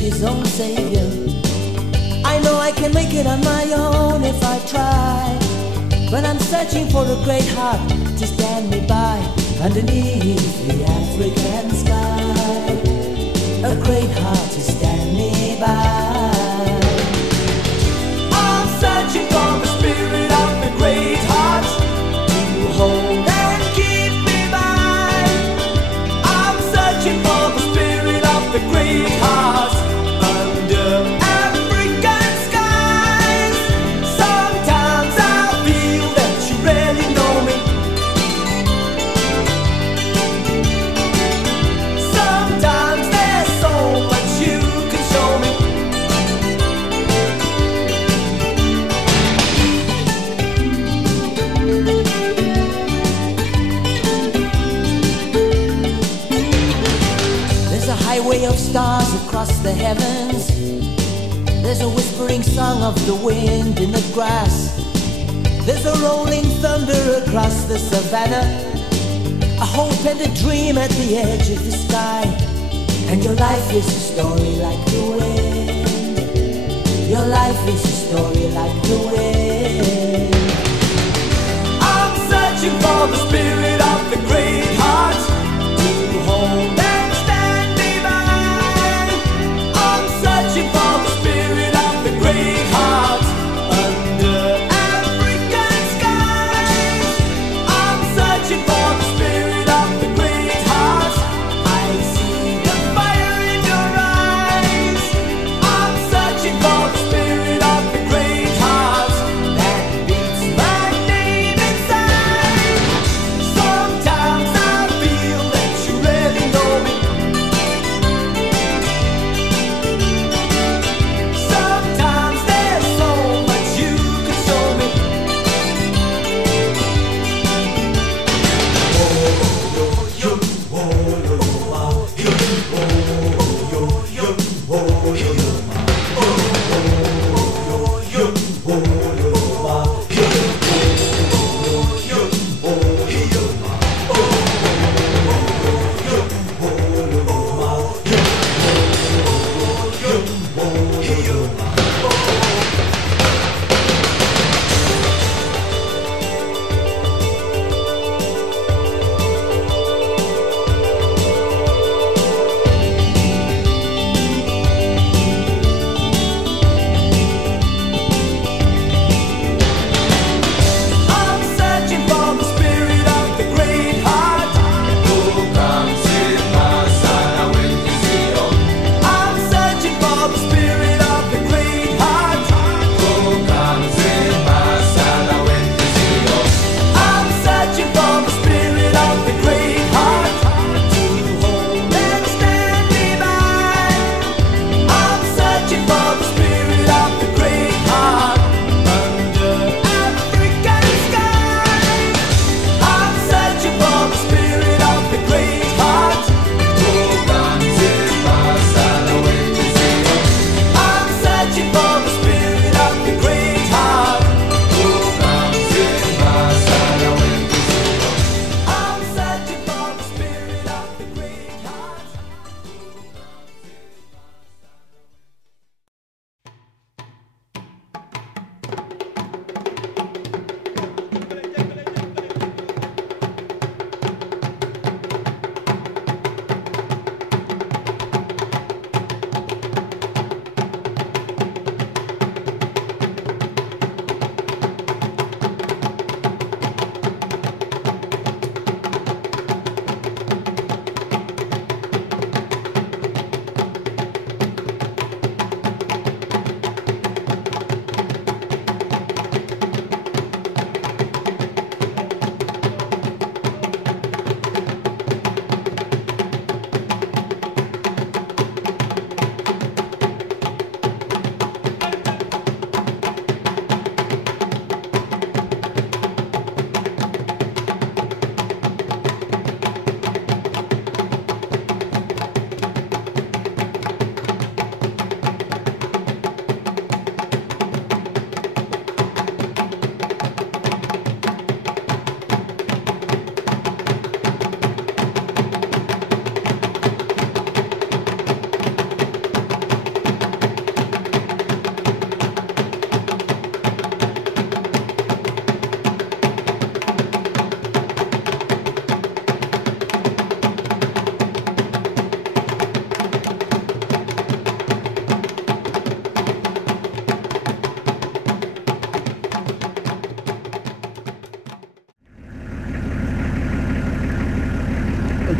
his own savior. I know I can make it on my own if I try, but I'm searching for a great heart to stand me by underneath the African sky. A great heart to stand me by. I'm searching for the spirit of the great heart to hold and keep me by. I'm searching for the spirit of the great heart under African skies. Sometimes I feel that you really know me. Sometimes there's so much you can show me. There's a highway of stars across the heavens. There's a whispering song of the wind in the grass. There's a rolling thunder across the savannah, a hope and a dream at the edge of the sky. And your life is a story like the wind. Your life is a story like the wind. I'm searching for the spirit of the great heart to hold and stand me by. I'm searching for the spirit of the great heart under African skies. I'm searching for the spirit of the great heart. I see the fire in your eyes. I'm searching for the spirit of the great heart that beats my name inside. So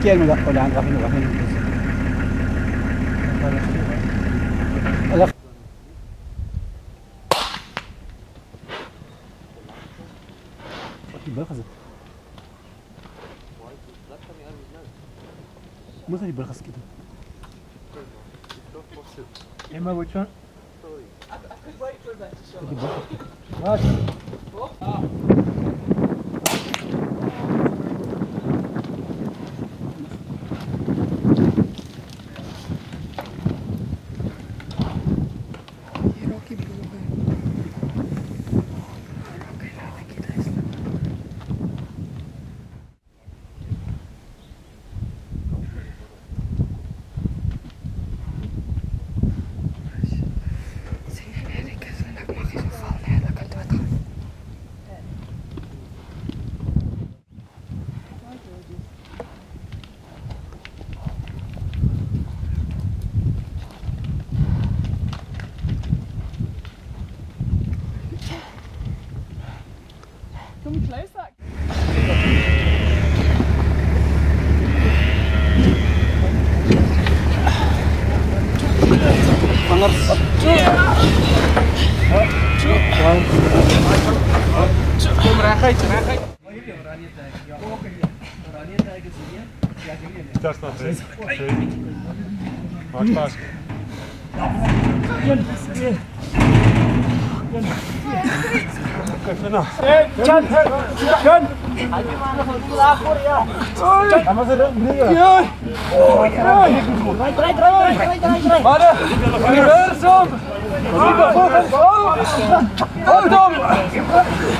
kiel udah angkat ini wah ini. Allah. Die Ball gezet. Moet die bal geschieten. Emma, which one? I could wait for that to show up. What? Can we close that? Kom reguit, reguit. Dat is nog steeds. Maak pas. Kijk nou. Chan, Chan. Kamu sudah beli ya? Mana? Universum. Adam.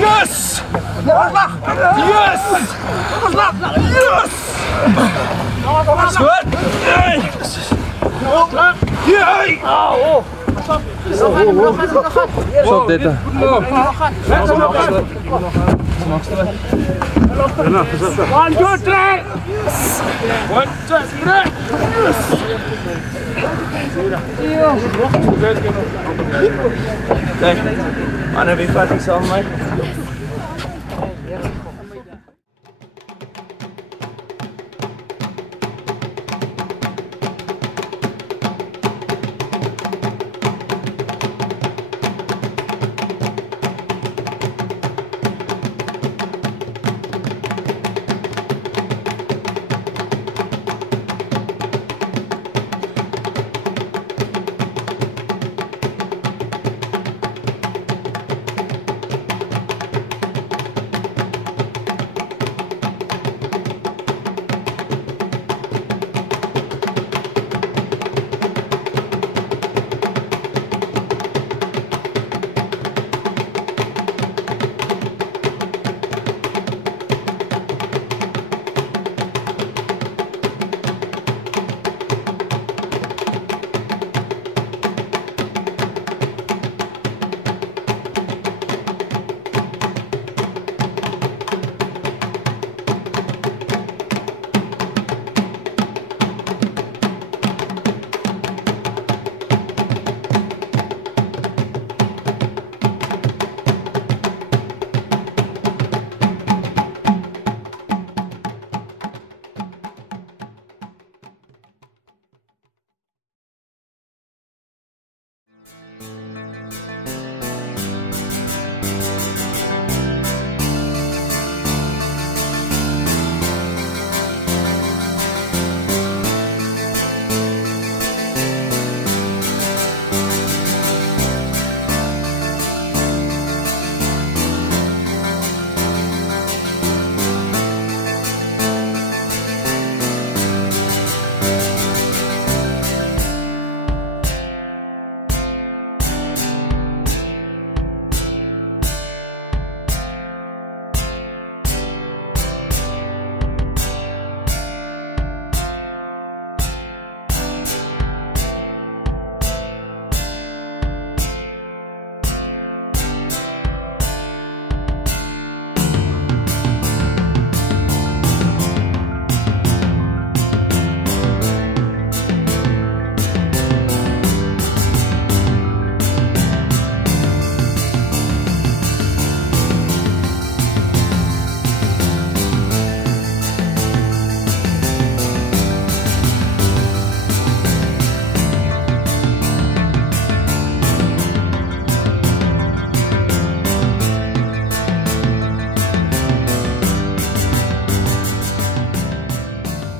Yes. Yes. Yes. Goed. Jee. Oh. Stop dit. One, two, three. 1, 2, 3. Kijk, man, heb je fucking samen, mate?